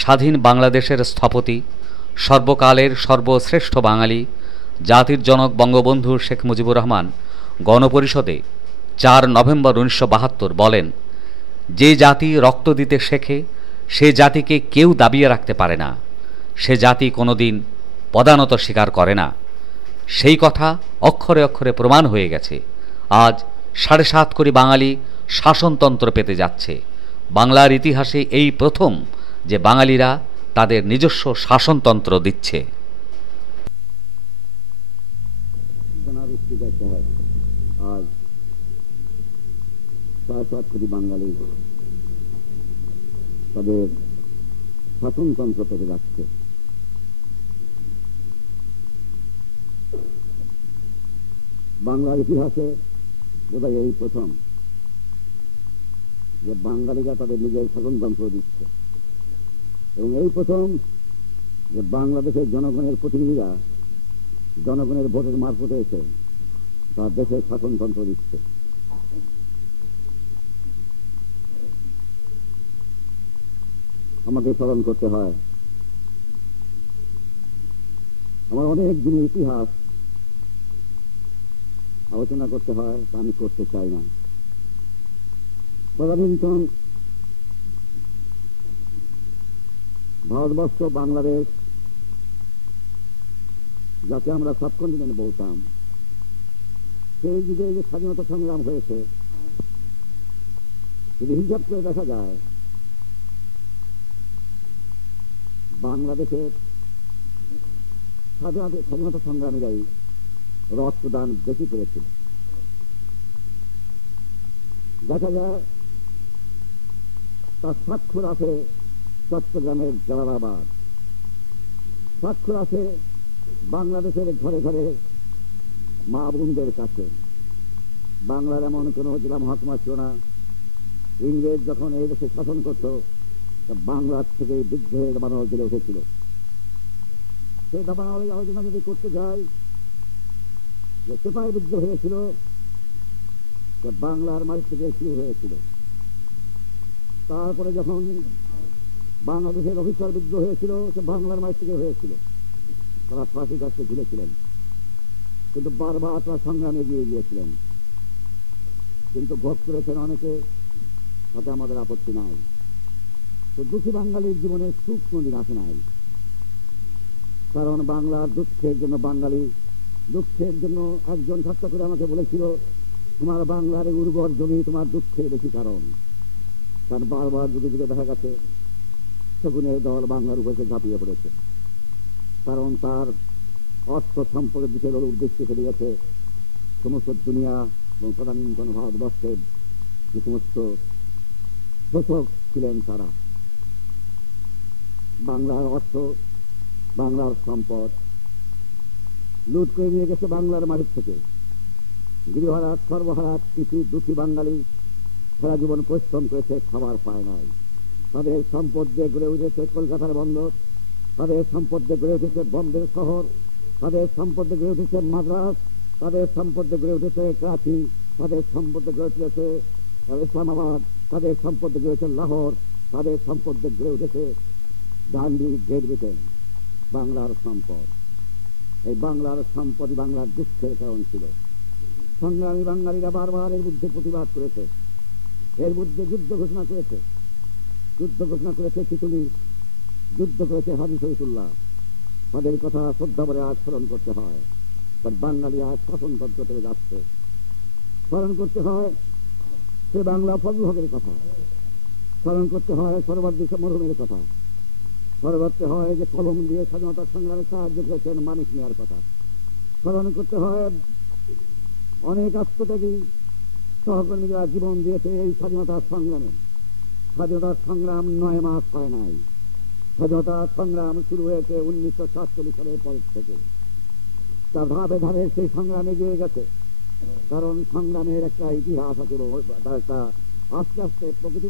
স্বাধীন বাংলাদেশের স্থপতি, সর্বকালের সর্বশ্রেষ্ঠ বাঙালি, জাতির জনক বঙ্গবন্ধু শেখ মুজিবুর রহমান গণপরিষদে 4 নভেম্বর 1972 বলেন, যে জাতি রক্ত দিতে শেখে সে জাতিকে কেউ দাবিয়ে রাখতে পারে না, সে জাতি কোনোদিন পদানত স্বীকার করে না। সেই কথা অক্ষরে অক্ষরে প্রমাণ হয়ে গেছে। আজ 7.5 কোটি বাঙালি শাসনতন্ত্র পেতে যাচ্ছে। বাংলার ইতিহাসে এই প্রথম যে বাঙালিরা তাদের নিজস্ব শাসনতন্ত্র দিচ্ছে। আজ 7.5 কোটি বাঙালি তাদের শাসনতন্ত্র পেতে যাচ্ছে। বাংলার ইতিহাসে বোধহয় এই প্রথম যে বাঙালিরা তাদের নিজের শাসনতন্ত্র দিচ্ছে, এবং এই প্রথম যে বাংলাদেশের জনগণের প্রতিনিধিরা জনগণের ভোটের মারফতে এসে তার দেশের শাসনতন্ত্র দিচ্ছে। আমাকে স্মরণ করতে হয় আমার অনেক দিনের ইতিহাস আলোচনা করতে হয়, তা আমি করতে চাই না। তদানীন্তন ভারতবর্ষ, বাংলাদেশ, যাকে আমরা সাবকন্টিনেন্ট বলতাম, সেই যুগে যে স্বাধীনতা সংগ্রাম হয়েছে, যদি হিসাব করে দেখা যায় বাংলাদেশের স্বাধীনতা সংগ্রামীরাই রক্তদান বেশি করেছিল। দেখা যায় তার স্বাক্ষর আছে চট্টগ্রামের জালালাবাদ, স্বাক্ষর আছে বাংলাদেশের ঘরে ঘরে মা বোনদের কাছে। বাংলার এমন কোন জেলা মহকুমা ছিল না ইংরেজ যখন এই দেশে শাসন করত বাংলার থেকে বিদ্রোহের বানর জেলে উঠেছিল। সেই দাবানল আলোচনা যদি করতে যাই, যে সিপাহী বিদ্রোহ হয়েছিল বাংলার মাটি থেকে শুরু হয়েছিল। তারপরে যখন বাংলাদেশের অফিসার বিদ্রোহ হয়েছিল, সে বাংলার মাটি থেকে হয়েছিল। তারা ফাঁসি কাছে ঝুলেছিলেন, কিন্তু বারবার তারা সংগ্রামে এগিয়ে গিয়েছিলেন। কিন্তু ভোগ করেছেন অনেকে, তাতে আমাদের আপত্তি নাই। তো দুঃখী বাঙালির জীবনে সুখ কোনদিন আসে নাই, কারণ বাংলার দুঃখের জন্য বাঙালি দুঃখের জন্য একজন ঠাট্টা করে আমাকে বলেছিল, তোমার বাংলার উর্বর জমি তোমার দুঃখের বেশি কারণ। কারণ বারবার যুগে যুগে দেখা গেছে শকুনের দল বাংলার উপরে ঝাঁপিয়ে পড়েছে, কারণ তার অর্থ সম্পদের দিকে উদ্দেশ্যে চলে গেছে সমস্ত দুনিয়া এবং তদানীন্তন ভারতবর্ষের যে সমস্ত শোষক ছিলেন তারা বাংলার অর্থ, বাংলার সম্পদ লুট করে নিয়ে গেছে বাংলার মাটির থেকে। গৃহহারা, সর্বহারা কিছু দুঃখী বাঙালি সারা জীবন পরিশ্রম করেছে, খাবার পায় নাই। তাদের সম্পদ দিয়ে গড়ে উঠেছে কলকাতার বন্দর, তাদের সম্পদ দিয়ে গড়ে উঠেছে বম্বের শহর, তাদের সম্পদ দিয়ে গড়ে উঠেছে মাদ্রাস, তাদের সম্পদ দিয়ে গড়ে উঠেছে করাচি, তাদের সম্পদ দিয়ে গড়ে উঠেছে ইসলামাবাদ, তাদের সম্পদ দিয়ে গড়ে উঠেছে লাহোর, তাদের সম্পদ দিয়ে গড়ে উঠেছে ডান্ডি, গ্রেট ব্রিটেন। বাংলার সম্পদ, এই বাংলার সম্পদ বাংলার দুঃখের কারণ ছিল। সংগ্রামী বাঙালিরা বারবার এর বিরুদ্ধে প্রতিবাদ করেছে, এর বিরুদ্ধে যুদ্ধ ঘোষণা করেছে। যুদ্ধ ঘোষণা করেছে তিতুলি, যুদ্ধ করেছে হাজী শহীদুল্লাহ। তাদের কথা শ্রদ্ধা করে আজ স্মরণ করতে হয়। তার বাঙালি আজ শাসনতন্ত্র পেয়ে যাচ্ছে, স্মরণ করতে হয় সে বাংলা ফজল হকের কথা, স্মরণ করতে হয় সর্বাধিক মরহুমের কথা, স্মরণ করতে হয় যে কলম দিয়ে স্বাধীনতা সংগ্রামে সাহায্য করেছেন মানিক মিয়ার কথা, স্মরণ করতে হয় অনেক আত্মত্যাগী সহকর্মীরা জীবন দিয়েছে এই স্বাধীনতার সংগ্রামে। স্বাধীনতার সংগ্রাম 9 মাস হয় নাই, স্বাধীনতার সংগ্রাম শুরু হয়েছে 1947 সালের পর থেকে। তার ধাপে ধাপে সেই সংগ্রাম এগিয়ে গেছে, কারণ সংগ্রামের একটা ইতিহাস আছে, একটা আস্তে আস্তে প্রকৃতি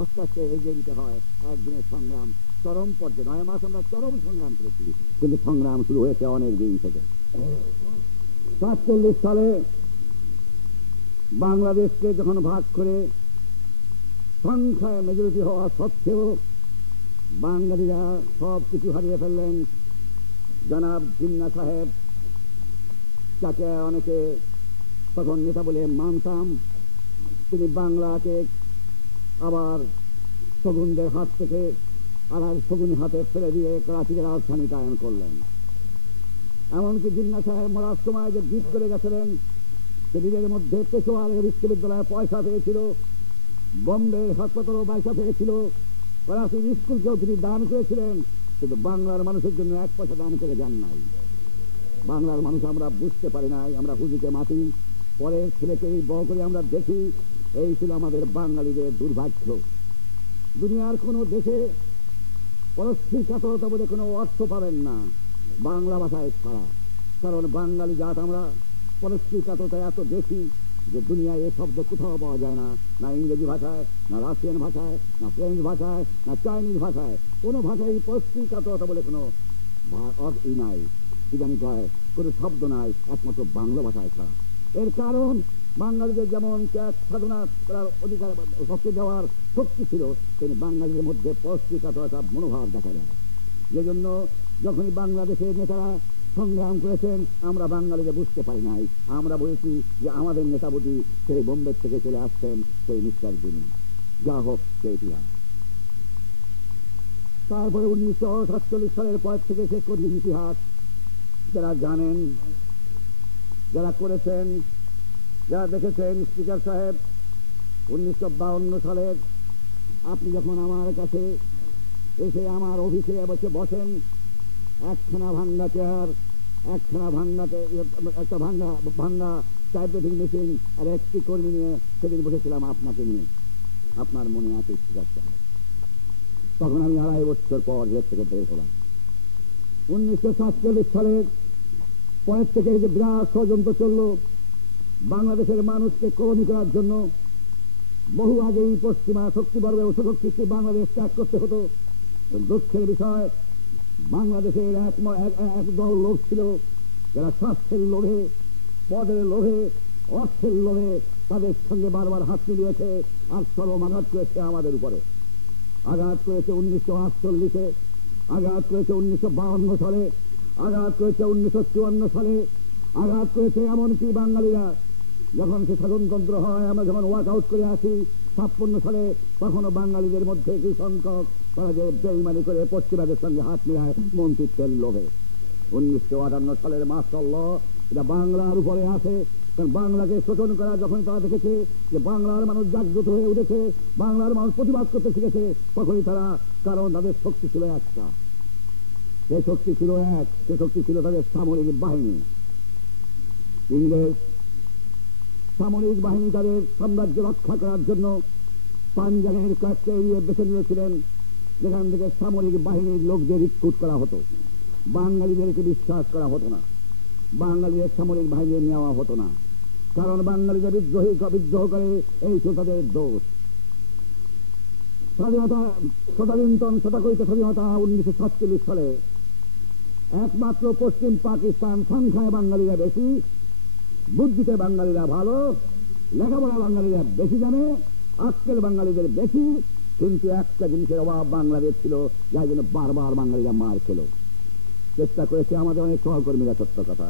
আস্তে আস্তে এগিয়ে দিতে হয়। একদিনের সংগ্রাম চরম পর্যায়ে 9 মাস আমরা চরম সংগ্রাম করেছি, কিন্তু সংগ্রাম শুরু হয়েছে অনেক দিন থেকে। 47 সালে বাংলাদেশকে যখন ভাগ করে সংখ্যায় মেজরিটি হওয়া সত্ত্বেও বাঙালিরা সব কিছু হারিয়ে ফেললেন। জনাব জিন্নাহ সাহেব, যাকে অনেকে তখন নেতা বলে মানতাম, তিনি বাংলাকে আবার শগুনদের হাত থেকে আর শগুন হাতে ফেলে দিয়ে করাচিকে রাজধানী কায়েম করলেন। এমনকি জিন্নাহ সাহেব মরার সময় যে গীত করে গেছিলেন, সেদিনের মধ্যে পেশোয়ার বিশ্ববিদ্যালয়ে পয়সা পেয়েছিল, বোম্বের হাসপাতালও পয়সা পেয়েছিল, করাচির স্কুলকেও তিনি দান করেছিলেন, কিন্তু বাংলার মানুষের জন্য এক পয়সা দান করে যান নাই। বাংলার মানুষ আমরা বুঝতে পারি নাই, আমরা হুজুকে মাটি, পরের ছেলেকে বড় করে আমরা দেখি। এই ছিল আমাদের বাঙালিদের দুর্ভাগ্য। দুনিয়ার কোন দেশে পরস্পৃকাতরতা বলে কোনো অর্থ পাবেন না বাংলা ভাষায় ছাড়া। কারণ বাঙালি জাত আমরা পরস্পৃকাতরতা এত বেশি যে দুনিয়ায় এ শব্দ কোথাও পাওয়া যায় না, না ইংরেজি ভাষায়, না রাশিয়ান ভাষায়, না ফ্রেঞ্চ ভাষায়, না চাইনিজ ভাষায়। কোনো ভাষায় পরস্পৃকাতরতা বলে কোনো অর্থই নাই, কি জানি কয়, কোনো শব্দ নাই একমাত্র বাংলা ভাষায় ছাড়া। এর কারণ বাঙালিদের যেমন ত্যাগ সাধনা করার অধিকার শক্তি দেওয়ার শক্তি ছিল, তেমনি বাঙালিদের মধ্যে পরস্পৃকাতরতা মনোভাব দেখা যায়। যে জন্য যখনই বাংলাদেশের নেতারা সংগ্রাম করেছেন, আমরা বাঙালিরা বুঝতে পারি নাই। আমরা বলেছি যে আমাদের নেতা বুঝি সেই বোম্বে থেকে চলে আসছেন, সেই মিস্টার জিন্নাহ। যা হোক, সেই ইতিহাস। তারপরে 1947 সালের পর থেকে সে কঠিন ইতিহাস যারা জানেন, যারা করেছেন, যারা দেখেছেন। স্পিকার সাহেব, 1952 সালের আপনি যখন আমার কাছে এসে আমার অফিসে বসে বসেন, একখানা ভাঙ্গা চেয়ার, একখানা একটা ভাঙ্গা টাইপরাইটিং মেশিন আর একটি কর্মী নিয়ে সেদিন বসেছিলাম আপনাকে নিয়ে। আপনার মনে আছে স্পিকার সাহেব? তখন আমি 2.5 বছর পর জেল থেকে বের হলাম। 1947 সালের পরের থেকে যে বিরাট ষড়যন্ত্র চলল বাংলাদেশের মানুষকে কলোনি করার জন্য, বহু আগেই পশ্চিমা শক্তিবর্গ ও শক্তি বাংলাদেশ ত্যাগ করতে হতো। দুঃখের বিষয়, বাংলাদেশের এক দল লোক ছিল যারা স্বাস্থ্যের লোভে, পদের লোভে, অর্থের লোভে তাদের সঙ্গে বারবার হাত মিলিয়েছে আর চরম আঘাত করেছে আমাদের উপরে। আঘাত করেছে 1948-এ, আঘাত করেছে 1952 সালে, আঘাত করেছে 1954 সালে, আঘাত করেছে এমনকি বাঙালিরা যখন সে স্বাধীনতন্ত্র হয়, আমরা যখন ওয়াক আউট করে আসি 56 সালে, তখনও বাঙালিদের মধ্যে কি সংখ্যক তারা যে বেইমানি করে পশ্চিমাদের সঙ্গে হাত মিলায় মন্ত্রিত্বের লোভে। 1958 সালের মাশাআল্লাহ এটা বাংলার উপরে আসে। কারণ বাংলাকে শোষণ করা যখন তারা দেখেছে যে বাংলার মানুষ জাগ্রত হয়ে উঠেছে, বাংলার মানুষ প্রতিবাদ করতে শিখেছে, তখনই তারা, কারণ তাদের শক্তি ছিল একটা, সে শক্তি ছিল সে শক্তি ছিল তাদের সামরিক বাহিনী। ইংরেজ সামরিক বাহিনী তাদের সাম্রাজ্য রক্ষা করার জন্য পাঞ্জাবের কয়েকটা এরিয়া বেছে নিয়েছিলেন, যেখান থেকে সামরিক বাহিনীর লোকদের রিক্রুট করা হতো। বাঙালিদেরকে বিশ্বাস করা হতো না, বাঙালিদের সামরিক বাহিনী নেওয়া হতো না, কারণ বাঙালিদের বিদ্রোহ করে, এই ছিল তাদের দোষ। স্বাধীনতা শতাকরিত স্বাধীনতা 1947 সালে একমাত্র পশ্চিম পাকিস্তান সংখ্যায় বাঙালিরা বেশি, বুদ্ধিতে বাঙালিরা ভালো, লেখাপড়া বাঙালিরা বেশি জানে, আজকের বাঙালিদের বেশি, কিন্তু একটা জিনিসের অভাব বাংলাদেশ ছিল, যার জন্য বারবার বাঙালিরা মার খেল। চেষ্টা করেছে আমাদের অনেক সহকর্মীরা, সত্য কথা,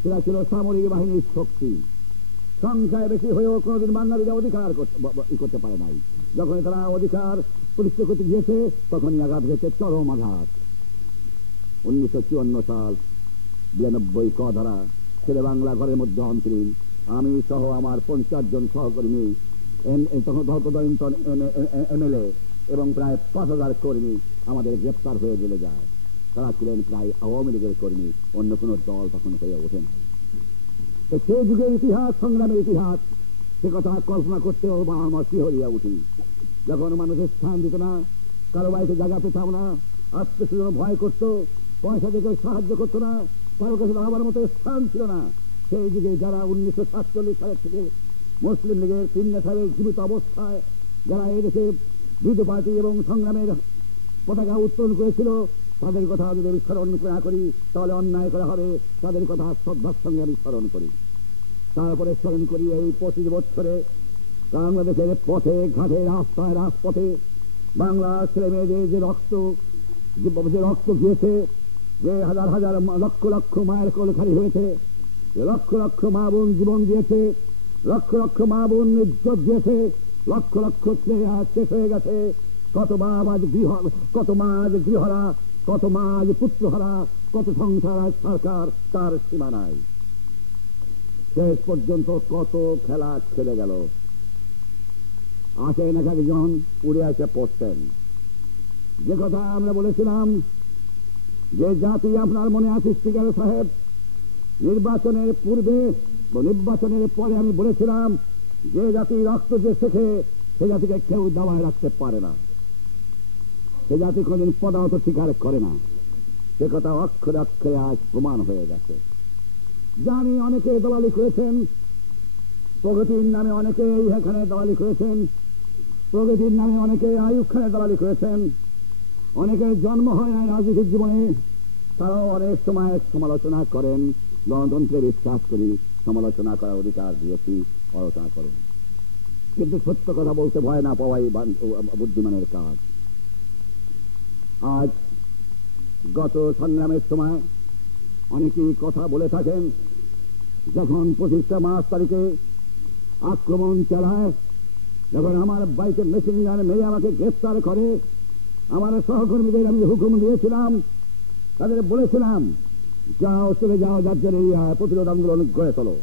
সেটা ছিল সামরিক বাহিনীর শক্তি। সংখ্যায় বেশি হয়েও কোনদিন বাঙালিরা অধিকার করতে পারে নাই। যখন তারা অধিকার প্রতিষ্ঠা করতে গিয়েছে, তখনই আঘাত হয়েছে, চরম আঘাত। 1954 সাল 92 ক ধারা, ছেলে বাংলা ঘরের মধ্যে অন্তরীণ, আমি সহ আমার 50 জন সহকর্মী, তখন তদানীন্তন MLA এবং প্রায় 5000 কর্মী আমাদের গ্রেপ্তার হয়ে জেলে যায়। তারা ছিলেন প্রায় আওয়ামী লীগের কর্মী, অন্য কোন দল তখন হয়ে ওঠে না। সেই যুগের ইতিহাস, সংগ্রামের ইতিহাস, সে কথা কল্পনা করতেও আমার কি হইয়া উঠি। যখন মানুষের স্থান দিত না, কারো বাড়িতে জায়গা পেতাম না, আত্মীয় ভয় করত, পয়সা থেকে সাহায্য করতো না, কারো কাছে দাঁড়াবার মতো স্থান ছিল না, সেই যুগে যারা 1947 সালের থেকে মুসলিম লীগের 3 নেতাদের জীবিত অবস্থায় যারা এদেশে বিরোধী পার্টি এবং সংগ্রামের পতাকা উত্তোলন করেছিল, তাদের কথা যদি আমি স্মরণ না করি তাহলে অন্যায় করা হবে। তাদের কথা শ্রদ্ধার সঙ্গে আমি স্মরণ করি। তারপরে স্মরণ করি এই 25 বছরে বাংলাদেশের পথে ঘাটে, রাস্তায়, রাজপথে বাংলার ছেলে মেয়েদের যে রক্ত গিয়েছে, যে হাজার হাজার লক্ষ লক্ষ মায়ের কোল খালি হয়েছে, যে লক্ষ লক্ষ মা বোন জীবন দিয়েছে, লক্ষ লক্ষ মা বোন ইজ্জত দিয়েছে, লক্ষ লক্ষ ছেলে আজ শেষ হয়ে গেছে। কত মা আজ গৃহহারা, কত মা আজ পুত্রহারা, কত সংসার আজ সরকার তার সীমা নাই। শেষ পর্যন্ত কত খেলা খেলে গেল। আসেন এক একজন উড়ে এসে পড়তেন। যে কথা আমরা বলেছিলাম, যে জাতি আপনার মনে আছে স্পিকার সাহেব, নির্বাচনের পূর্বে নির্বাচনের পরে আমি বলেছিলাম, যে জাতি রক্ত যে শেখে সে জাতিকে কেউ দাবায় রাখতে পারে না, সে জাতি কোনদিন পদাহত স্বীকার করে না। সে কথা অক্ষরে অক্ষরে আজ প্রমাণ হয়ে গেছে। জানি অনেকে দালালি করেছেন, প্রগতির নামে অনেকেই এখানে দালালি করেছেন, প্রগতির নামে অনেকে আইয়ুব খানের দালালি করেছেন, অনেকের জন্ম হয় না রাজনৈতিক জীবনে, তারাও অনেক সময় সমালোচনা করেন। গণতন্ত্রে বিশ্বাস করি, সমালোচনা করার অধিকার দিয়েছি, আলোচনা করেন, কিন্তু সত্য কথা বলতে ভয় না পাওয়াই বুদ্ধিমানের কাজ। আজ গত সংগ্রামের সময় অনেকেই কথা বলে থাকেন, যখন 25 মার্চ তারিখে আক্রমণ চালায়, যখন আমার বাইকে মেশিন গান মেরে আমাকে গ্রেফতার করে, আমার সহকর্মীদের আমি হুকুম দিয়েছিলাম, তাদের বলেছিলাম, যাও চলে যাও, যার এরিয়ায় প্রতিরোধ আন্দোলন গড়ে তোলো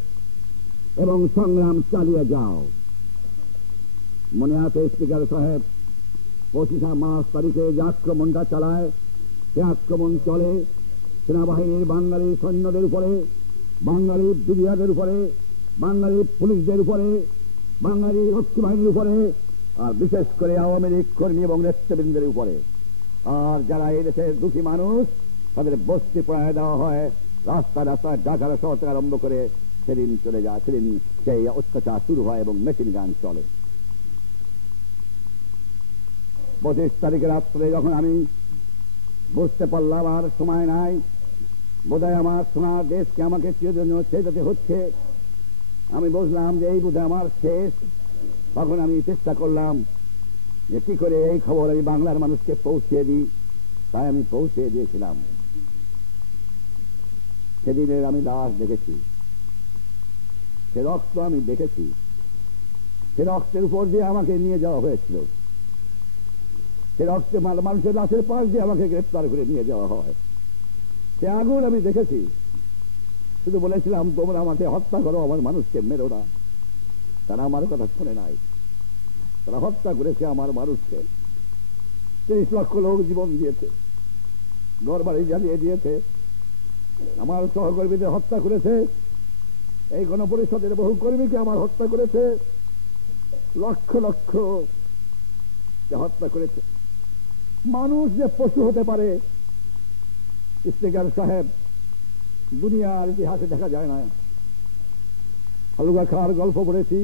এবং সংগ্রাম চালিয়ে যাও। মনে আছে স্পিকার সাহেব, 25 মার্চ তারিখে যে আক্রমণটা চালায়, সে আক্রমণ চলে সেনাবাহিনীর বাঙালি সৈন্যদের উপরে, বাঙালি বিডিআরের উপরে, বাঙালি পুলিশদের উপরে, বাঙালি রক্ষী বাহিনীর উপরে, আর বিশেষ করে আওয়ামী লীগ কর্মী এবং নেতৃবৃন্দের উপরে। আর যারা এই দেশের দুঃখী মানুষ, তাদের বস্তি পড়ায় দেওয়া হয়, রাস্তায় রাস্তায় ঢাকা শহর থেকে আরম্ভ করে সেদিন চলে যায়, সেদিন সেই অত্যাচার শুরু হয় এবং মেশিন গান চলে। 25 তারিখের রাত্রে যখন আমি বুঝতে পারলাম আর সময় নাই, বোধহয় আমার সোনার দেশকে আমাকে চিরজন্য ছেড়ে যেতে হচ্ছে, আমি বুঝলাম যে এই বোধহয় আমার শেষ। তখন আমি চেষ্টা করলাম যে কি করে এই খবর আমি বাংলার মানুষকে পৌঁছে দিই। তাই আমি পৌঁছে দিয়েছিলাম। সেদিনের আমি লাশ দেখেছি, সে রক্ত আমি দেখেছি, সে রক্তের উপর দিয়ে আমাকে নিয়ে যাওয়া হয়েছিল, সে রক্তে মানুষের লাশের পাশ দিয়ে আমাকে গ্রেফতার করে নিয়ে যাওয়া হয়, সে আগুন আমি দেখেছি। শুধু বলেছিলাম, তোমরা আমাকে হত্যা করো, আমার মানুষকে মেরো না। তারা আমার কথা শুনে নাই, তারা হত্যা করেছে আমার মানুষকে। 30 লক্ষ লোক জীবন দিয়েছে, ঘর বাড়ি জ্বালিয়ে দিয়েছে, আমার সহকর্মীদের হত্যা করেছে, এই গণপরিষদের বহু কর্মীকে আমার হত্যা করেছে, লক্ষ লক্ষ হত্যা করেছে। মানুষ যে পশু হতে পারে, স্পিকার সাহেব, দুনিয়ার ইতিহাসে দেখা যায় না। হালুগা খাঁর গল্প পড়েছি,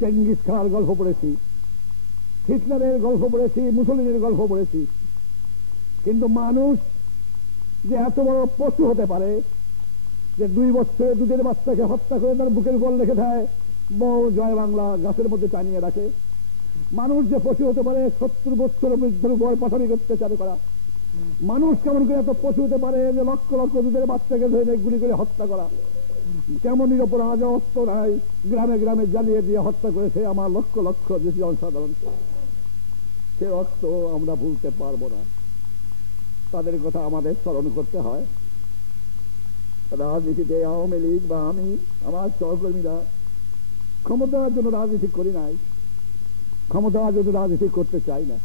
চেঙ্গিস খাঁর গল্প পড়েছি, হিটলারের গল্প পড়েছি, মুসলিনের গল্প পড়েছি, কিন্তু মানুষ যে এত বড় পশু হতে পারে যে 2 বছরে দুধের বাচ্চাকে হত্যা করে তার বুকের গোল রেখে দেয়, বড় জয় বাংলা গাছের মধ্যে টানিয়ে রাখে। মানুষ যে পশু হতে পারে 70 বছরের বৃদ্ধের উপর পাশাপাশি অত্যাচার করা। মানুষ কেমন করে এত পশু হতে পারে যে লক্ষ লক্ষ দুধের বাচ্চাকে ধরে গুলি করে হত্যা করা। কেমনের ওপর আজ অস্ত্র নাই, গ্রামে গ্রামে জ্বালিয়ে দিয়ে হত্যা করেছে আমার লক্ষ লক্ষ দেশি জনসাধারণ। সে রক্ত আমরা ভুলতে পারবো না, তাদের কথা আমাদের স্মরণ করতে হয়। রাজনীতিতে আওয়ামী লীগ বা আমি, আমার সহকর্মীরা ক্ষমতার জন্য রাজনীতি করি নাই, ক্ষমতার জন্য রাজনীতি করতে চাই না।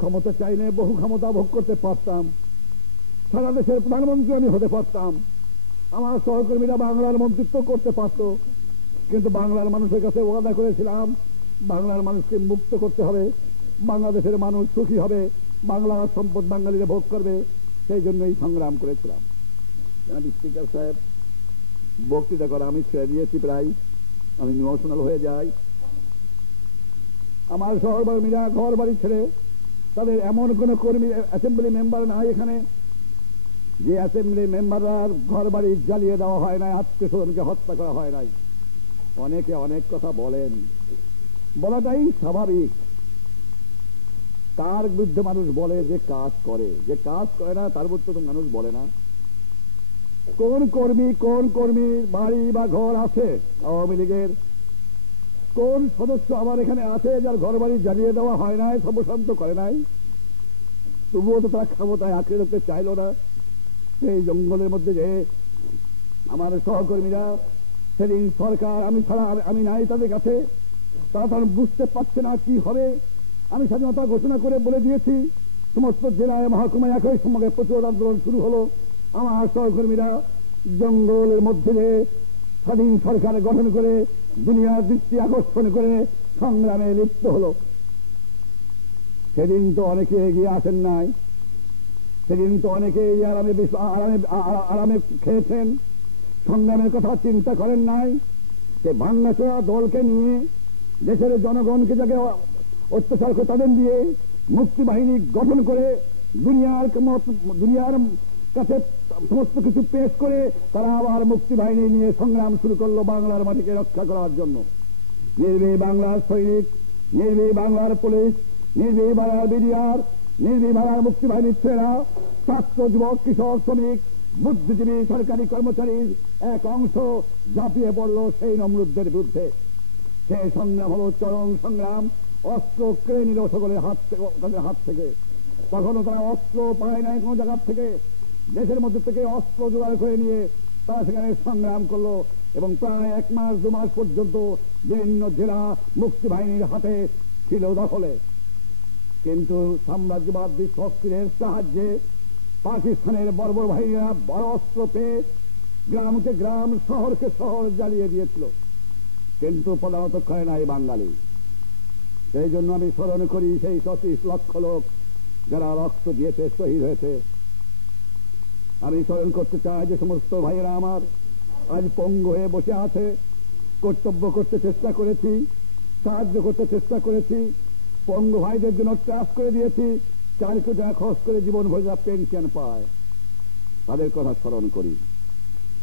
ক্ষমতা চাইলে বহু ক্ষমতা ভোগ করতে পারতাম, সারা দেশের প্রধানমন্ত্রী আমি হতে পারতাম, আমার সহকর্মীরা বাংলার মন্ত্রিত্ব করতে পারত। কিন্তু বাংলার মানুষের কাছে ওয়াদা করেছিলাম, বাংলার মানুষকে মুক্ত করতে হবে, বাংলাদেশের মানুষ সুখী হবে, বাংলার সম্পদ বাঙালিরা ভোগ করবে। সেই জন্যই সংগ্রাম করেছিলাম। স্পিকার সাহেব, বক্তৃতা করা আমি ছেড়ে দিয়েছি, প্রায় আমি ইমোশনাল হয়ে যাই। আমার সহকর্মীরা ঘর বাড়ি ছেড়ে, তাদের এমন কোন কর্মী অ্যাসেম্বলি মেম্বার নাই এখানে যে অ্যাসেম্বলি মেম্বাররা ঘর বাড়ি জ্বালিয়ে দেওয়া হয় নাই, আত্মীয় স্বজনকে হত্যা করা হয় নাই। অনেকে অনেক কথা বলেন, বলাটাই স্বাভাবিক। তার বিরুদ্ধে মানুষ বলে যে কাজ করে, যে কাজ করে না তার বিরুদ্ধে তো মানুষ বলে না। কোন কর্মীর বাড়ি বা ঘর আছে আওয়ামী লীগের? কোন সদস্য আমার এখানে আছে যার ঘর বাড়ি জ্বালিয়ে দেওয়া হয় নাই, সর্বশান্ত করে নাই? তবুও তো তার ক্ষমতায় আঁকড়ে রাখতে চাইল না। সেই জঙ্গলের মধ্যে যে আমার সহকর্মীরা সেদিন সরকার আমি ছাড়া আমি নাই তাদের কাছে, তারা তারা বুঝতে পারছে না কি হবে। আমি স্বাধীনতা ঘোষণা করে বলে দিয়েছি, সমস্ত জেলায় মহকুমায় একই সঙ্গে প্রতিরোধ আন্দোলন শুরু হলো। আমার সহকর্মীরা জঙ্গলের মধ্যে যে স্বাধীন সরকার গঠন করে দুনিয়ার দৃষ্টি আকর্ষণ করে সংগ্রামে লিপ্ত হলো। সেদিন তো অনেকে এগিয়ে আসেন নাই, সেদিন তো অনেকে আরামে খেয়েছেন, সংগ্রামের কথা চিন্তা করেন নাই। সে ভাঙাচোরা দলকে নিয়ে দেশের জনগণকে যাকে অত্যাচার করে তাদের দিয়ে মুক্তি বাহিনী গঠন করে দুনিয়ার কাছে সমস্ত কিছু পেশ করে তারা আবার মুক্তি বাহিনী নিয়ে সংগ্রাম শুরু করলো বাংলার মাটিকে রক্ষা করার জন্য। নির্ভীক বাংলার সৈনিক, নির্ভীক বাংলার পুলিশ, নির্ভীক বাংলার বিডিআর, নির্ভীক বাংলার মুক্তি বাহিনীর ছেলেরা, ছাত্র, যুবক, কিশোর, শ্রমিক, বুদ্ধিজীবী, সরকারি কর্মচারীর এক অংশ ঝাঁপিয়ে পড়ল সেই নমরুদদের বিরুদ্ধে। সেই সংগ্রাম হল চরম সংগ্রাম। অস্ত্র কেড়ে নিল সকলের হাত থেকে। তখনও তারা অস্ত্র পায় নাই কোন জায়গার থেকে, দেশের মধ্যে থেকে অস্ত্র জোগাড় করে নিয়ে তারা সেখানে সংগ্রাম করলো এবং প্রায় 1 মাস 2 মাস পর্যন্ত বিভিন্ন জেলা মুক্তি বাহিনীর হাতে ছিল দখলে। কিন্তু সাম্রাজ্যবাদী শক্তির সাহায্যে পাকিস্তানের বর্বর বাহিনীরা বড় অস্ত্র পেয়ে গ্রামকে গ্রাম, শহরকে শহর জ্বালিয়ে দিয়েছিল, কিন্তু পদানত করে নাই বাঙালি। সেই জন্য আমি স্মরণ করি সেই 35 লক্ষ লোক যারা রক্ত দিয়েছে, শহীদ হয়েছে। আমি স্মরণ করতে চাই যে সমস্ত ভাইয়েরা আমার আজ পঙ্গু হয়ে বসে আছে। কর্তব্য করতে চেষ্টা করেছি, সাহায্য করতে চেষ্টা করেছি, পঙ্গু ভাইদের জন্য ট্রাস করে দিয়েছি। 4 কোটি টাকা খরচ করে জীবন ভরা পেনশন পায়, তাদের কথা স্মরণ করি।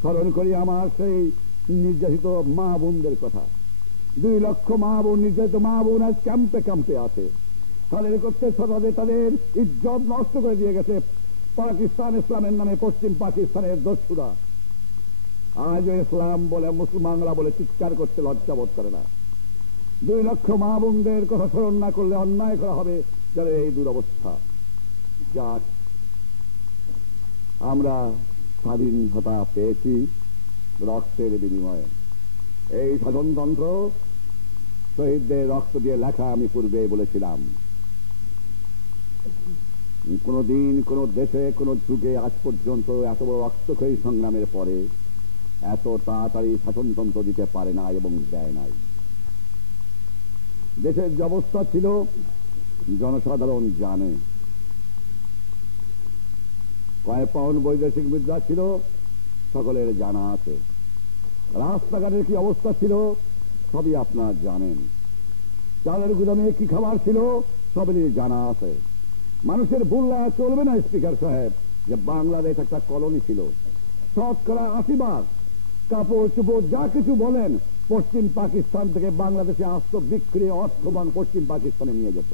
স্মরণ করি আমার সেই নির্যাতিত মা বোনদের কথা। 2 লক্ষ মা বোন, নির্যাতিত মা বোন আজ ক্যাম্পে ক্যাম্পে আছে। তাদের করতে তাদের ইজ্জত নষ্ট করে দিয়ে গেছে পাকিস্তান, ইসলামের নামে পশ্চিম পাকিস্তানের দস্যুরা। আজও ইসলাম বলে মুসলমানরা বলে চিৎকার করতে লজ্জা বোধ করে না। 2 লক্ষ মা বোনদের কথা স্মরণ না করলে অন্যায় করা হবে যাদের এই দুরবস্থা। যাক, আমরা স্বাধীনতা পেয়েছি রক্তের বিনিময়ে। এই শাসনতন্ত্র শহীদদের রক্ত দিয়ে লেখা। আমি পূর্বে বলেছিলাম, কোন দিন কোন দেশে কোন যুগে আজ পর্যন্ত এত বড় রক্তক্ষয়ী সংগ্রামের পরে এত তাড়াতাড়ি শাসনতন্ত্র দিতে পারে না এবং দেয় নাই। দেশের যে অবস্থা ছিল জনসাধারণ জানে। কয়েক পাউন্ড বৈদেশিক মুদ্রা ছিল সকলের জানা আছে। রাস্তাঘাটের কি অবস্থা ছিল সবই আপনারা জানেন। চালের গুদামে কি খাবার ছিল সবেরই জানা আছে। মানুষের ভুললে চলবে না স্পিকার সাহেব যে বাংলাদেশ একটা কলোনি ছিল। 80% কাপড় চুপড় যা কিছু বলেন পশ্চিম পাকিস্তান থেকে বাংলাদেশে আসত, বিক্রি অর্থবান পশ্চিম পাকিস্তানে নিয়ে যেত।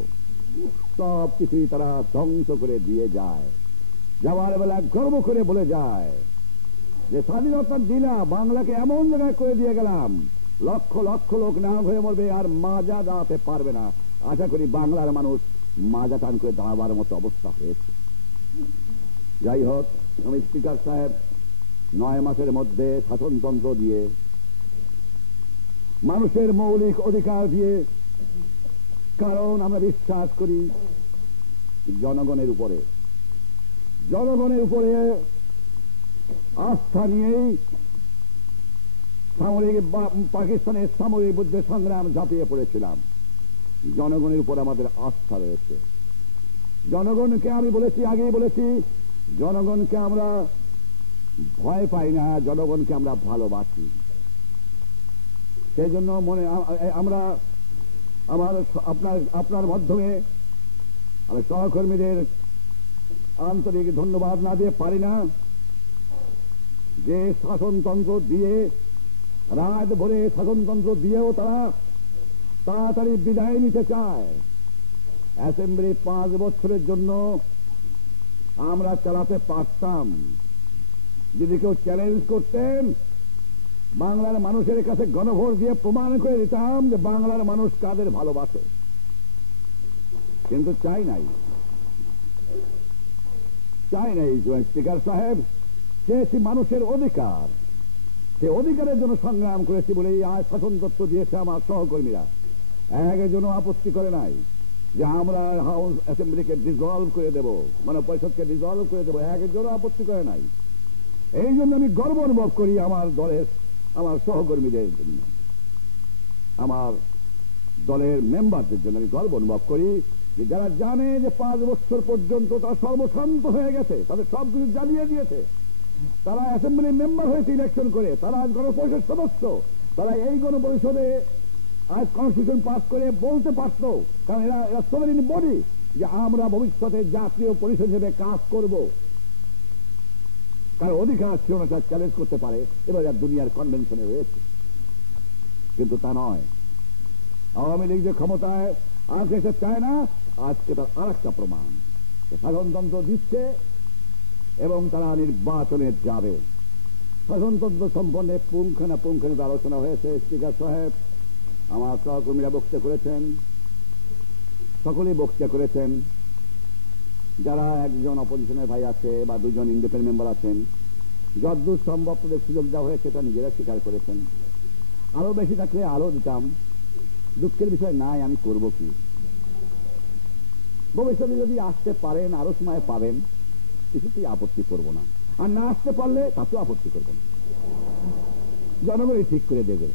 সব কিছুই তারা ধ্বংস করে দিয়ে যায়। যাওয়ার বেলা গর্ব করে বলে যায় যে স্বাধীনতা দিলা বাংলাকে এমন জায়গায় করে দিয়ে গেলাম, লক্ষ লক্ষ লোক না হয়ে মরবে আর মাজা দাঁড়াতে পারবে না। আশা করি বাংলার মানুষ মাজা টান করে দাঁড়াবার মতো অবস্থা হয়েছে। যাই হোক, আমি স্পিকার সাহেব 9 মাসের মধ্যে শাসনতন্ত্র দিয়ে, মানুষের মৌলিক অধিকার দিয়ে, কারণ আমরা বিশ্বাস করি জনগণের উপরে আস্থা নিয়েই পাকিস্তানের সামরিক যুদ্ধে সংগ্রাম ঝাঁপিয়ে পড়েছিলাম। জনগণের উপর আমাদের আস্থা রয়েছে। জনগণকে আমি বলেছি, আগেই বলেছি, জনগণকে আমরা ভয় পাই না, জনগণকে আমরা ভালোবাসি। সেই জন্য আমরা আপনার মাধ্যমে আমি সহকর্মীদের আন্তরিক ধন্যবাদ না দিয়ে পারি না যে শাসনতন্ত্র দিয়ে, রাত ভরে শাসনতন্ত্র দিয়েও তারা তাড়াতাড়ি বিদায় নিতে চায়। অ্যাসেম্বলি 5 বছরের জন্য আমরা চালাতে পারতাম যদি কেউ চ্যালেঞ্জ করতেন। বাংলার মানুষের কাছে গণভোট দিয়ে প্রমাণ করে দিতাম যে বাংলার মানুষ কাদের ভালোবাসে, কিন্তু চাই নাই স্পিকার সাহেব। চেয়েছি মানুষের অধিকার, সে অধিকারের জন্য সংগ্রাম করেছি বলেই আজ শাসন তত্ত্ব দিয়েছে আমার সহকর্মীরা। একজনও আপত্তি করে নাই যে আমরা হাউস অ্যাসেম্বলিকে ডিসলভ করে দেব, মানে পরিষদকে ডিসলভ করে দেবো, একজনও আপত্তি করে নাই। এই জন্য আমি গর্ব অনুভব করি আমার দলের, আমার সহকর্মীদের জন্য, আমার দলের মেম্বারদের জন্য আমি গর্ব অনুভব করি যে যারা জানে যে 5 বছর পর্যন্ত তারা সর্বশান্ত হয়ে গেছে, তাদের সবকিছু জানিয়ে দিয়েছে, তারা অ্যাসেম্বলি মেম্বার হয়েছে ইলেকশন করে, তারা আজ গণপরিষদ সদস্য, তারা এই গণপরিষদে আজ কনস্টিটিউশন পাস করে বলতে পারত, কারণ এরা সোভারেন বডি, যে আমরা ভবিষ্যতে জাতীয় পরিষদ হিসেবে কাজ করব। কারণ অধিকার ছিল না তার চ্যালেঞ্জ করতে পারে, এবার দুনিয়ার কনভেনশনে রয়েছে, কিন্তু তা নয়। আওয়ামী লীগ যে ক্ষমতায় আজকে এসে চায় না, আজকে তার আর একটা প্রমাণ, শাসনতন্ত্র দিচ্ছে এবং তারা নির্বাচনে যাবে। শাসনতন্ত্র সম্পর্কে পুঙ্খানুপুঙ্খানুপুঙ্খ আলোচনা হয়েছে। স্পিকার সাহেব, আমার সহকর্মীরা বক্তৃতা করেছেন, সকলেই বক্তৃতা করেছেন। যারা একজন অপোজিশনের ভাই আছে বা 2জন ইন্ডিপেন্ডেন্ট মেম্বার আছেন, যতদূর সম্ভব তাদের সুযোগ দেওয়া হয়েছে তা নিজেরা স্বীকার করেছেন। আরো বেশি থাকলে আরো দিতাম, দুঃখের বিষয় নাই, আমি করব কি। ভবিষ্যতে যদি আসতে পারেন, আরো সময় পাবেন, কিছুতেই আপত্তি করব না, আর না আসতে পারলে তাতেও আপত্তি করব না। জনগণই ঠিক করে দেবে,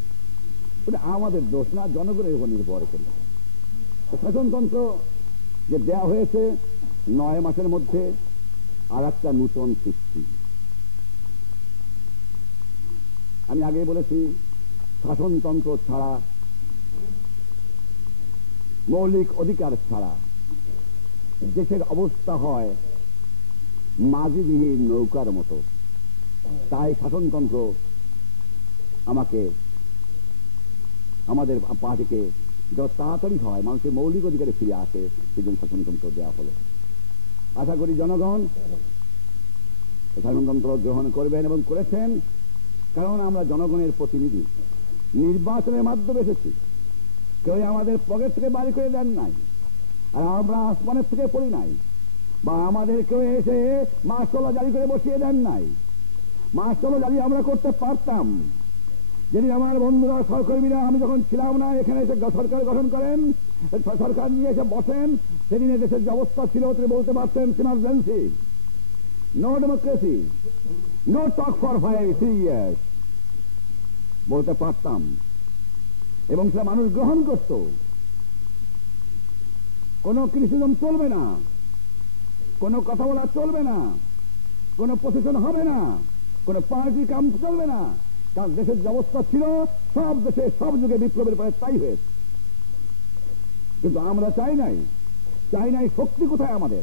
এটা আমাদের দোষ না, জনগণের উপর নির্ভর করে। শাসনতন্ত্র যে দেয়া হয়েছে 9 মাসের মধ্যে আর একটা নূতন সৃষ্টি। আমি আগে বলেছি, শাসনতন্ত্র ছাড়া, মৌলিক অধিকার ছাড়া দেশের অবস্থা হয় মাঝিবিহীন নৌকার মতো। তাই শাসনতন্ত্র আমাকে, আমাদের পার্টিকে যত তাড়াতাড়ি হয় মানুষের মৌলিক অধিকারে ফিরে আসে, সেজন্য শাসনতন্ত্র দেওয়া হলো। আশা করি জনগণ শাসনতন্ত্র গ্রহণ করবেন এবং করেছেন, কারণ আমরা জনগণের প্রতিনিধি, নির্বাচনের মাধ্যমে এসেছি। কেউ আমাদের পকেট থেকে বাড়ি করে দেন নাই, আর আমরা আসমানের থেকে পড়ি নাই, বা আমাদের কেউ এসে মাসতলা জারি করে বসিয়ে দেন নাই। মাসতলা জারি আমরা করতে পারতাম যদি আমার বন্ধুরা সহকর্মীরা, আমি যখন ছিলাম না, এখানে এসে সরকার গঠন করেন, সরকার নিয়ে এসে বসেন, সেদিনে দেশের যে অবস্থা ছিল তিনি বলতে পারতেন emergency, no democracy, no talk for 3 years বলতে পারতাম, এবং সেটা মানুষ গ্রহণ করত। কোন ক্রিটিসিজম চলবে না, কোন কথা বলা চলবে না, কোন প্রশাসন হবে না, কোন পার্টি কাম চলবে না, কারণ দেশের যে অবস্থা ছিল সব দেশে সব যুগে বিপ্লবের পরে তাই হয়েছে। কিন্তু আমরা চাই নাই শক্তি কোথায় আমাদের?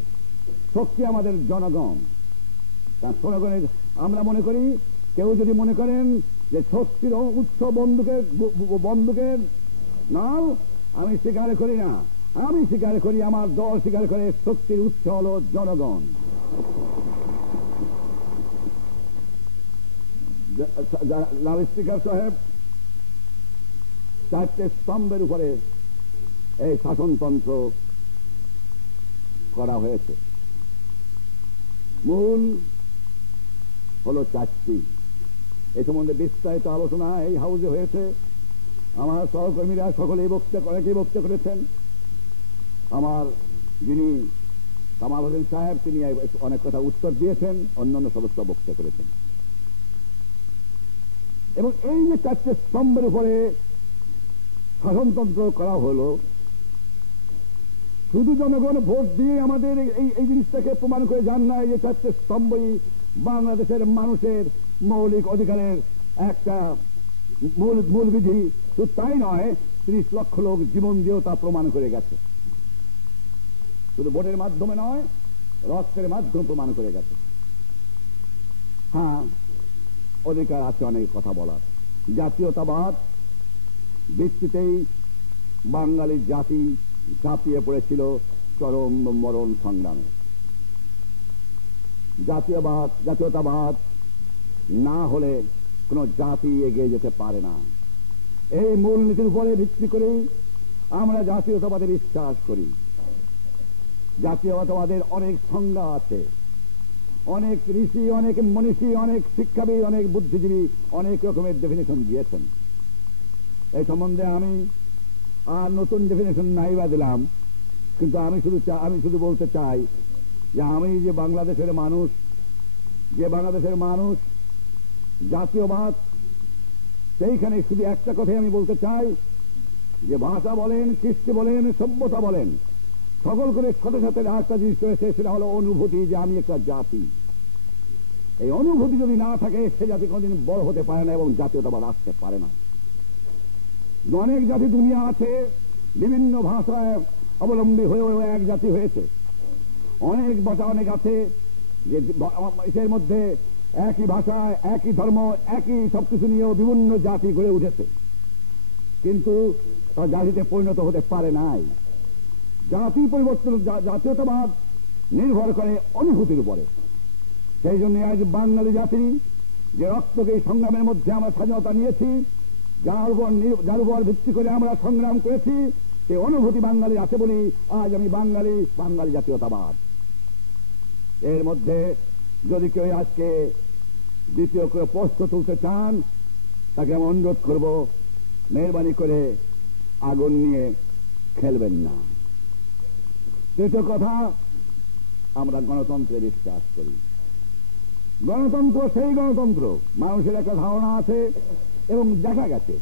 শক্তি আমাদের জনগণ। তার জনগণের আমরা মনে করি, কেউ যদি মনে করেন যে শক্তির উৎস বন্দুকের নাও, আমি স্বীকার করি না। আমি স্বীকার করি, আমার দল স্বীকার করে, শক্তির উৎস হল জনগণ। স্পিকার সাহেব, 4টে স্তম্ভের উপরে এই শাসনতন্ত্র করা হয়েছে। মূল হল 4টি। এই সম্বন্ধে বিস্তারিত আলোচনা এই হাউসে হয়েছে। আমার সহকর্মীরা সকলেই বক্তৃতা করেছেন। আমার যিনি কামাল হোসেন সাহেব, তিনি অনেক কথা উত্তর দিয়েছেন, অন্যান্য সদস্য বক্তৃতা করেছেন। এবং এই যে 4টে স্তম্ভের উপরে শাসনতন্ত্র করা হলো, শুধু জনগণ ভোট দিয়ে আমাদের এই জিনিসটাকে প্রমাণ করে যান না, এই যে 4টে স্তম্ভই বাংলাদেশের মানুষের মৌলিক অধিকারের একটা মূল বিধি। শুধু তাই নয়, 30 লক্ষ লোক জীবন দিয়েও তা প্রমাণ করে গেছে। শুধু ভোটের মাধ্যমে নয়, রক্তের মাধ্যমে প্রমাণ করে গেছে। হ্যাঁ, অধিকার আছে অনেক কথা বলার। জাতীয়তাবাদ ভিত্তিতেই বাঙালি জাতি ঝাঁপিয়ে পড়েছিল চরম মরণ সংগ্রামে। জাতীয়তাবাদ না হলে কোন জাতি এগিয়ে যেতে পারে না। এই মূলনীতির উপরে ভিত্তি করে আমরা জাতীয়তাবাদে বিশ্বাস করি। জাতীয়তাবাদের অনেক সংজ্ঞা আছে, অনেক ঋষি, অনেক মনীষী, অনেক শিক্ষাবিদ, অনেক বুদ্ধিজীবী অনেক রকমের ডেফিনেশন দিয়েছেন। এই সম্বন্ধে আমি আর নতুন ডেফিনেশন নাই বা দিলাম, কিন্তু আমি শুধু বলতে চাই যে আমি যে বাংলাদেশের মানুষ জাতীয়বাদ, সেইখানে শুধু একটা কথাই আমি বলতে চাই যে ভাষা বলেন, কৃষ্টি বলেন, সভ্যতা বলেন, সকল করে সাথে সাথে একটা জিনিস রয়েছে, সেটা হলো অনুভূতি, যে আমি একটা জাতি। এই অনুভূতি যদি না থাকে সে জাতি কোনদিন বড় হতে পারে না এবং জাতীয়তাবাদ আসতে পারে না। অনেক জাতি দুনিয়া আছে, বিভিন্ন ভাষায় অবলম্বী হয়ে এক জাতি হয়েছে। অনেক ভাষা অনেক আছে যে এর মধ্যে একই ভাষা, একই ধর্ম, একই সবকিছু নিয়েও বিভিন্ন জাতি গড়ে উঠেছে, কিন্তু তারা জাতিতে পরিণত হতে পারে নাই। জাতি পরিবর্তন, জাতীয়তাবাদ নির্ভর করে অনুভূতির উপরে। সেই জন্য আজ বাঙালি জাতি যে রক্তকে এই সংগ্রামের মধ্যে আমরা স্বাধীনতা নিয়েছি, যার উপর ভিত্তি করে আমরা সংগ্রাম করেছি, সেই অনুভূতি বাঙালি আছে বলি আজ আমি বাঙালি জাতীয়তাবাদ। এর মধ্যে যদি কেউ আজকে দ্বিতীয় করে প্রশ্ন তুলতে চান, তাকে আমি অনুরোধ করব, মেহরবানি করে আগুন নিয়ে খেলবেন না। তৃতীয় কথা, আমরা গণতন্ত্রে বিশ্বাস করি। গণতন্ত্র সেই গণতন্ত্র, মানুষের একটা ধারণা আছে এবং দেখা গেছে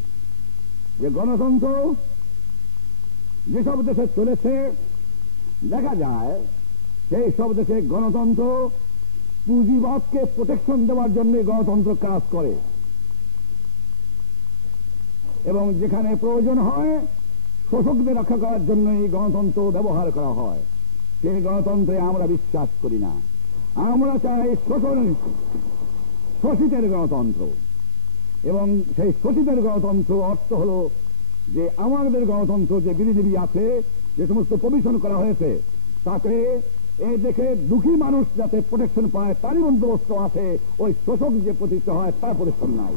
যে গণতন্ত্র যেসব দেশে চলেছে, দেখা যায় সেই সব দেশে গণতন্ত্র পুঁজিবাদকে প্রোটেকশন দেওয়ার জন্য গণতন্ত্র কাজ করে, এবং যেখানে প্রয়োজন হয় শোষকদের রক্ষা করার জন্য এই গণতন্ত্র ব্যবহার করা হয়। সেই গণতন্ত্রে আমরা বিশ্বাস করি না। আমরা চাই শোষিতের গণতন্ত্র, এবং সেই শোষিতের গণতন্ত্র অর্থ হল যে আমাদের গণতন্ত্র যে বিধিনিধি আছে, যে সমস্ত প্রভিশন করা হয়েছে, তাতে এই দেখে দুঃখী মানুষ যাতে প্রোটেকশন পায় তারই বন্দোবস্ত আছে। ওই শোষক যে প্রতিষ্ঠা হয় তার প্রোটেকশন নাই।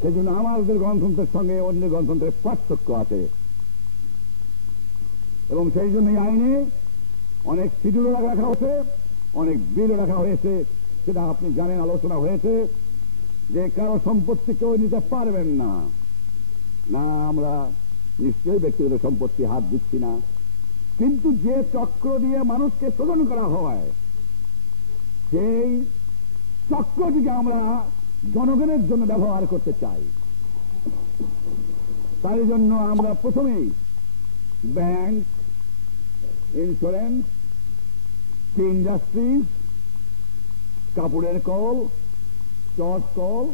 সেই জন্য আমাদের গণতন্ত্রের সঙ্গে অন্য গণতন্ত্রের পার্থক্য আছে, এবং সেই জন্য এই আইনে অনেক শিডিউল রাখা হয়েছে, অনেক বিল রাখা হয়েছে। সেটা আপনি জানেন, আলোচনা হয়েছে যে কারো সম্পত্তি কেউ নিতে পারবেন না। না, আমরা নিশ্চয়ই ব্যক্তিগত সম্পত্তি হাত দিচ্ছি না, কিন্তু যে চক্র দিয়ে মানুষকে শোষণ করা হয়, সেই চক্রটিকে আমরা জনগণের জন্য ব্যবহার করতে চাই। তাই জন্য আমরা প্রথমেই ব্যাংক, ইন্স্যুরেন্স, ইন্ডাস্ট্রিজ, কাপড়ের কল, চট কল,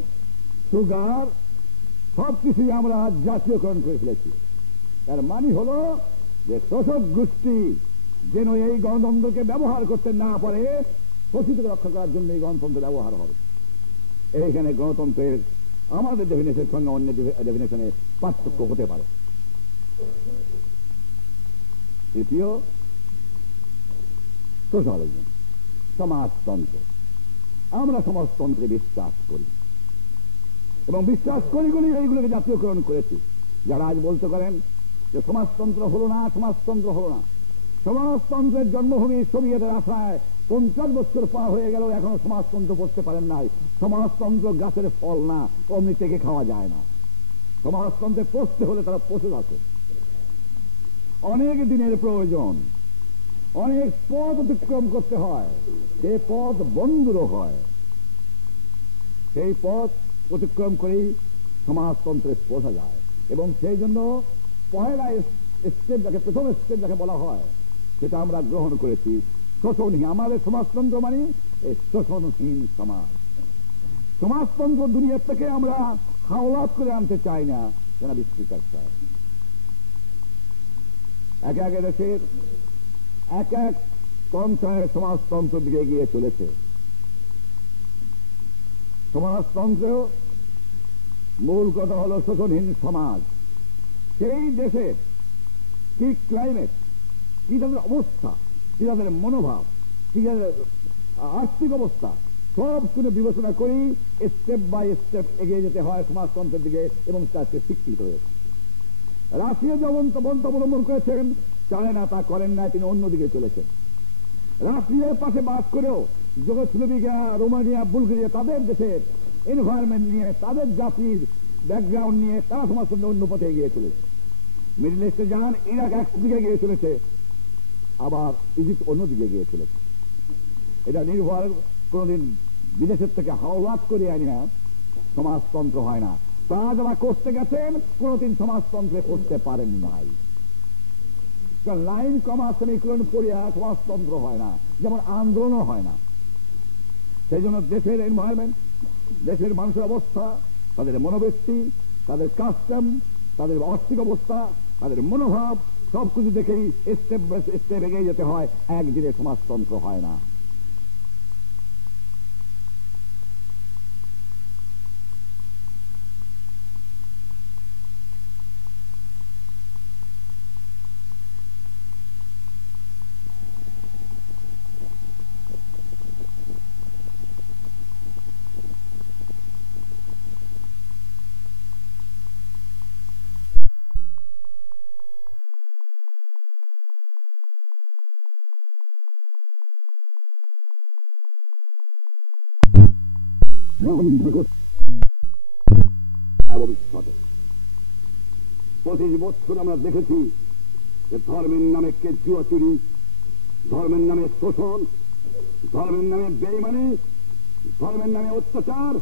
সুগার, সবকিছুই আমরা জাতীয়করণ করে ফেলেছি। তার মানে হল যে শোষক গোষ্ঠী যেন এই গণতন্ত্রকে ব্যবহার করতে না পারে, শোষিতকে রক্ষা করার জন্য এই গণতন্ত্র ব্যবহার হবে। এইখানে গণতন্ত্রের আমাদের ডেফিনেশনের সঙ্গে অন্য ডেফিনেশনের পার্থক্য হতে পারে। তৃতীয়, সোশ্যালিজম, সমাজতন্ত্র। আমরা সমাজতন্ত্রে বিশ্বাস করি, এবং বিশ্বাস করি বলে এইগুলোকে জাতীয়করণ করেছি। যারা আজ বলতে পারেন যে সমাজতন্ত্র হলো না, সমাজতন্ত্রের জন্মভূমি সোভিয়েতের আশায় 50 বছর পার হয়ে গেল, এখনো সমাজতন্ত্র পড়তে পারেন নাই। সমাজতন্ত্র গাছের ফল না, অমনি থেকে খাওয়া যায় না। সমাজতন্ত্রে পড়তে হলে তারা পশু আছে, অনেক দিনের প্রয়োজন, অনেক পথ অতিক্রম করতে হয়, সে পথ বন্ধুরও হয়। সেই পথ অতিক্রম করেই সমাজতন্ত্রে পৌঁছা যায়, এবং সেই জন্য পয়লা স্টেপ যাকে, প্রথম স্টেপ যাকে বলা হয়, সেটা আমরা গ্রহণ করেছি। শোষণহীন, আমাদের সমাজতন্ত্র মানে এই শোষণহীন সমাজ। সমাজতন্ত্র দুনিয়ার থেকে আমরা হাওলাত করে আনতে চাই না, যারা বিস্তার চায়। এক এক দেশের এক এক পন্থায় সমাজতন্ত্র দিকে এগিয়ে চলেছে। সমাজতন্ত্র মূল কথা হল শোষণহীন সমাজ। সেই দেশের কি ক্লাইমেট, কি তাদের অবস্থা, কি তাদের মনোভাব, কি তাদের আর্থিক অবস্থা, সব কিছু বিবেচনা করেই স্টেপ বাই স্টেপ এগিয়ে যেতে হয় সমাজতন্ত্রের দিকে, এবং তাকে স্বীকৃত হয়েছে। রাশিয়া যেমন পন্থা অবলম্বন করেছেন, চায়না তা করেন নাই, তিনি অন্যদিকে চলেছেন। রাশিয়ার পাশে বাস করেও যুগোস্লাভিয়া, রোমানিয়া, বুলগেরিয়া তাদের দেশের এনভায়রনমেন্ট নিয়ে, তাদের জাতির ব্যাকগ্রাউন্ড নিয়ে তারা সমাজতন্ত্র অন্য পথে এগিয়ে চলেছে। মিডল ইস্টে যান, ইরাক একদিকে এগিয়ে চলেছে, আবার ইজিপ্ট অন্যদিকে এগিয়ে চলেছে। এটা নির্ভর কোনদিন বিদেশের থেকে হাওলাত করে আনিয়া সমাজতন্ত্র হয় না। তা যারা করতে গেছেন কোনদিন সমাজতন্ত্রে করতে পারেন নাই। লাইন কমা সেমিকোলন করিয়া সমাজতন্ত্র হয় না, যেমন আন্দোলনও হয় না। সেই জন্য দেশের এনভায়রনমেন্ট, দেশের মানুষের অবস্থা, তাদের মনোবৃত্তি, তাদের কাস্টম, তাদের আর্থিক অবস্থা, তাদের মনোভাব সবকিছু দেখেই স্টেপ বাই স্টেপ এগিয়ে যেতে হয়, একদিনে সমাজতন্ত্র হয় না। ভবিষ্যতে 25 বছর আমরা দেখেছি যে ধর্মের নামে কেজুয়া চুরি, ধর্মের নামে শোষণ, ধর্মের নামে বেইমানি, ধর্মের নামে অত্যাচার,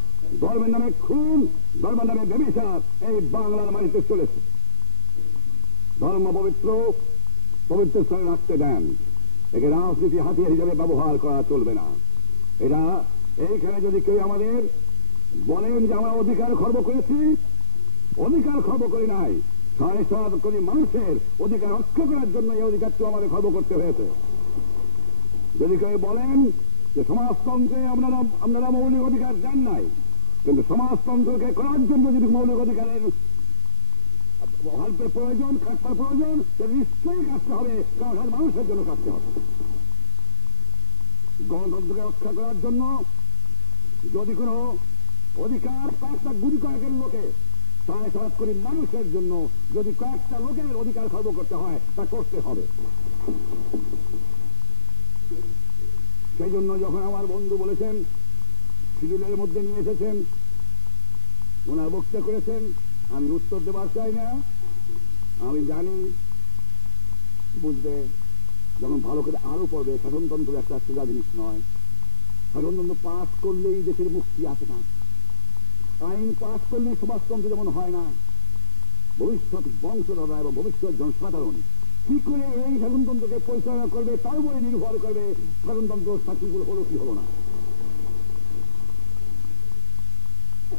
ধর্মের নামে খুন, ধর্মের নামে ব্যভিচার এই বাংলার মাটিতে চলেছে। ধর্ম পবিত্র, পবিত্র স্থলে রাখতে দেন, একে রাজনীতি হাতিয়ার হিসাবে ব্যবহার করা চলবে না। এরা এইখানে যদি কেউ আমাদের বলেন যে আমরা অধিকার খর্ব করেছি, অধিকার খর্ব করি নাই, 7.5 কোটি মানুষের অধিকার রক্ষা করার জন্য এই অধিকারটি আমাদের খর্ব করতে হয়েছে। যদি কেউ বলেন যে সমাজতন্ত্রে আপনারা মৌলিক অধিকার দেন নাই, কিন্তু সমাজতন্ত্রকে করার জন্য যদি মৌলিক অধিকারের হেল্পের প্রয়োজন, কাজটার প্রয়োজন, তাহলে নিশ্চয়ই কাজটা হবে, কারণ মানুষের জন্য কাজটা হবে। গণতন্ত্রকে রক্ষা করার জন্য যদি কোনো অধিকার কয়েকটা গুলি কয়েকের লোকে 7.5 কোটি মানুষের জন্য যদি কয়েকটা লোকের অধিকার খর্ব করতে হয়, তা করতে হবে। সেই জন্য যখন আমার বন্ধু বলেছেন, শিডিউলের মধ্যে নিয়ে এসেছেন, ওনার বক্তব্য করেছেন, আমি উত্তর দেবার চাই না। আমি জানি বুঝবে, যখন ভালো করে আরো পড়বে, শাসনতন্ত্র একটা সোজা জিনিস নয়। শাসনতন্ত্র পাস করলেই দেশের মুক্তি আসে না, আইন পাস করলেই সমাজতন্ত্র যেমন হয় না। ভবিষ্যৎ বংশধররা এবং ভবিষ্যৎ জনসাধারণ কি করে এই শাসনতন্ত্রকে পরিচালনা করবে তার উপরে নির্ভর করবে শাসনতন্ত্র সাকসেসফুল হলো কি হলো না।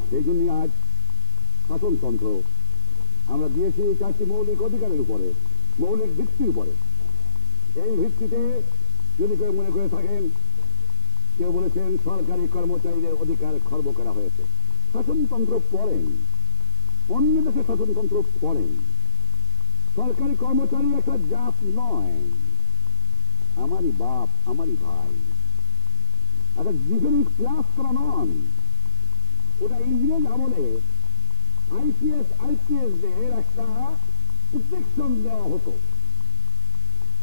সেই জন্য আজ শাসনতন্ত্র আমরা দিয়েছি 4টি মৌলিক অধিকারের উপরে, মৌলিক ভিত্তির উপরে। এই ভিত্তিতে যদি কেউ মনে করে থাকেন, কেউ বলেছেন সরকারি কর্মচারীদের অধিকার খর্ব করা হয়েছে, শাসনতন্ত্র পড়েন, অন্য দেশে শাসনতন্ত্র পড়েন। সরকারি কর্মচারী একটা জাত নয়, আমারই বাপ, আমারই ভাই, একটা জীবনী ক্লাস করা নন। ওটা ইংরেজ আমলে আইপিএসদের একটা প্রোটেকশন দেওয়া হতো।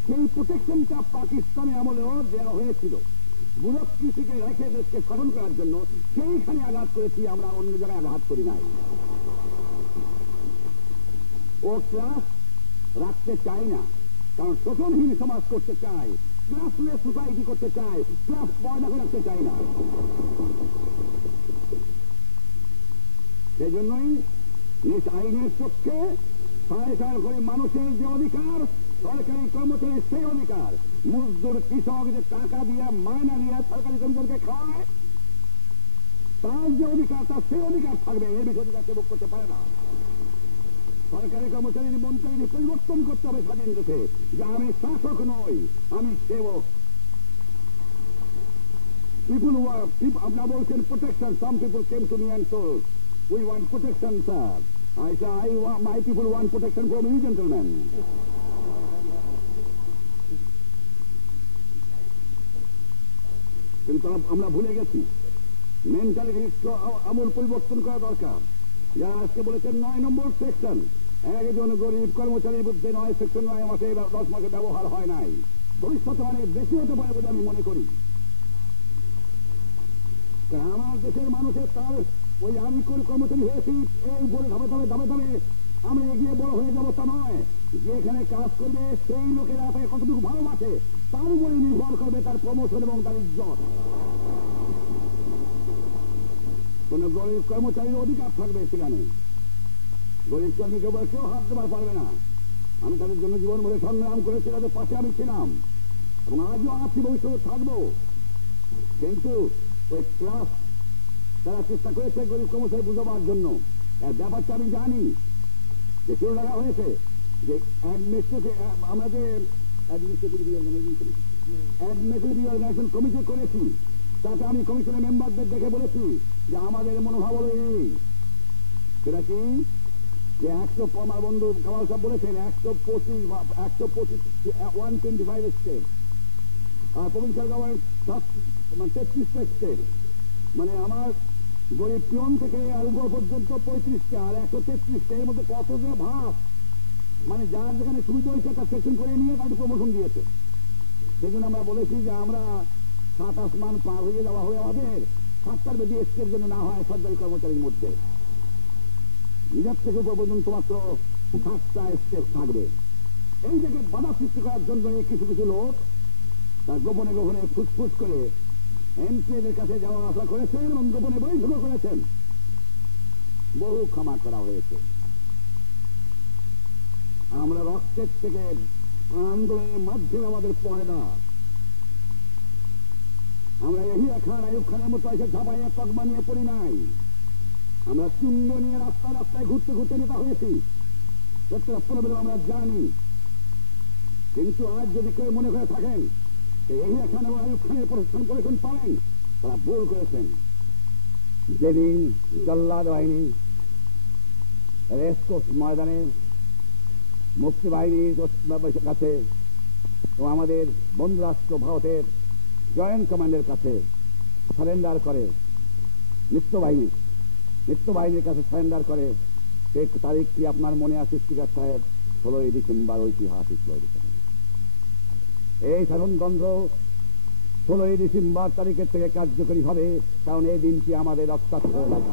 সেই প্রোটেকশনটা পাকিস্তানে আমলেও দেওয়া হয়েছিল, ব্যুরোক্রেসিকে রেখে দেশকে শাসন করার জন্য। সেইখানে আঘাত করেছি আমরা, অন্য জায়গায় আঘাত করি নাই। ও ক্লাস রাখতে চাই না, কারণ শোষণহীন সমাজ করতে চাই, ক্লাসলেস সোসাইটি করতে চাই, ক্লাস পয়দা রাখতে চাই না। সেই জন্যই নিজ আইনের চোখে 7.5 কোটি মানুষের যে অধিকার, সরকারি কর্মচারীর সেই অধিকার, মজদুর কৃষক যে টাকা দিয়ে মায়না দিয়ে সরকারি কর্মচারীকে খাওয়ায়, তার যে অধিকার, তার সেই অধিকার থাকবে। এই বিষয়ে অধিকার ভোগ করতে পারে না। সরকারি কর্মচারীর মন্ত্রী পরিবর্তন করতে হবে স্বাধীন দেশে, যে আমি শাসক নই, আমি সেবক। আপনারা বলছেন protection, some people came to me and told we want protection, sir. I say, my people want protection from you, gentlemen. কিন্তু আমরা ভুলে গেছি মেন্টালিটি আমূল পরিবর্তন করা দরকার। যারা আজকে বলেছেন 9 নম্বর সেকশন, একজন গরিব কর্মচারীর মধ্যে 9 সেকশন 9 মাসে বা 10 মাসে ব্যবহার হয় নাই, ভবিষ্যতে অনেক বেশি হতে পারে বলে আমি মনে করি। আমার দেশের মানুষের তার ওই আমি কোন কর্মচারী হয়েছি এই বলে ধাপে আমি এগিয়ে বড় হয়ে যাবো তা নয়। যে এখানে কাজ করবে সেই লোকেরা তাকে কতটুকু ভালোবাসে তার উপরে নির্ভর করবে তার প্রমোশন এবং তার ইজ্জত। কোন গরিব কর্মচারীর অধিকার থাকবে সেখানে, গরিব কর্মীকে বলে কেউ হাত দেবার পারবে না। আমি তাদের জন্য জীবন ভরে সংগ্রাম করেছি, তাদের পাশে আমি ছিলাম এবং আজও আছি, ভবিষ্যতে থাকবো। কিন্তু ওই ক্লাস তারা চেষ্টা করেছে গরিব কর্মচারী বুঝাবার জন্য। ব্যাপারটা আমি জানি যে শুরু রাখা হয়েছে যে আমরা যে অ্যাডমিনিস্ট্রেটিভ রিঅর্গানাইজেশন কমিটি করেছি, তাতে আমি কমিশনের মেম্বারদের দেখে বলেছি যে আমাদের মনোভাব হল এই, সেটা কি যে 100 আমার বন্ধু কামাল সাহেব বলেছেন 125 স্টেট আর প্রভিন্সিয়াল গভর্নমেন্ট 33টা স্টেট, মানে আমার গরিব পিয়ন থেকে আর উপর পর্যন্ত 35টা আর 133টা, এর মধ্যে কত যে ভাগ, মানে যার যেখানে সুবিধা হয়েছে তার সেকশন করে নিয়ে তাকে প্রমোশন দিয়েছে। সেজন্য আমরা বলেছি যে আমরা 7 আসমান পার হয়ে যাওয়া হয়ে আমাদের 7টার বেশি স্টেট জন্য না হয় সরকারি কর্মচারীর মধ্যে, নিজের থেকে উপর পর্যন্ত মাত্র 7টা স্টেট থাকবে। এই থেকে বাধা সৃষ্টি করার জন্য কিছু কিছু লোক তার গোপনে গোপনে ফুসফুস করে এমপিদের কাছে যাওয়া আসা করেছেন এবং গোপনে বৈঠক করেছেন, বহু ক্ষমা করা হয়েছে। আমরা রক্তের থেকে আন্দোলনের মাধ্যমে আমাদের পয়দা, আমরা এহিয়া খান আয়ুব খানের মতো এসে ঝাপাইয়া তকমা নিয়ে পড়ি নাই, আমরা চুঙ্গ নিয়ে রাস্তায় রাস্তায় ঘুরতে ঘুরতে নেতা হয়েছি, আমরা জানি। কিন্তু আজ যদি কেউ মনে করে থাকেন এহিয়া খান এবং আয়ুব খানের প্রশাসন করেছেন পারেন, তারা ভুল করেছেন। যেদিন জল্লাদ বাহিনী রেসকোর্স ময়দানে মুক্তি বাহিনীর কাছে এবং আমাদের বন্ধু রাষ্ট্র ভারতের জয়েন্ট কমান্ডের কাছে সারেন্ডার করে, নিত্য বাহিনীর কাছে সারেন্ডার করে, সেই তারিখটি আপনার মনে আছে স্পিকার সাহেব, 16ই ডিসেম্বর, ঐতিহাসিক 16ই ডিসেম্বর। এই শাসনতন্ত্র 16ই ডিসেম্বর তারিখের থেকে কার্যকরী হবে, কারণ এই দিনটি আমাদের রক্তাক্ত এলাকা।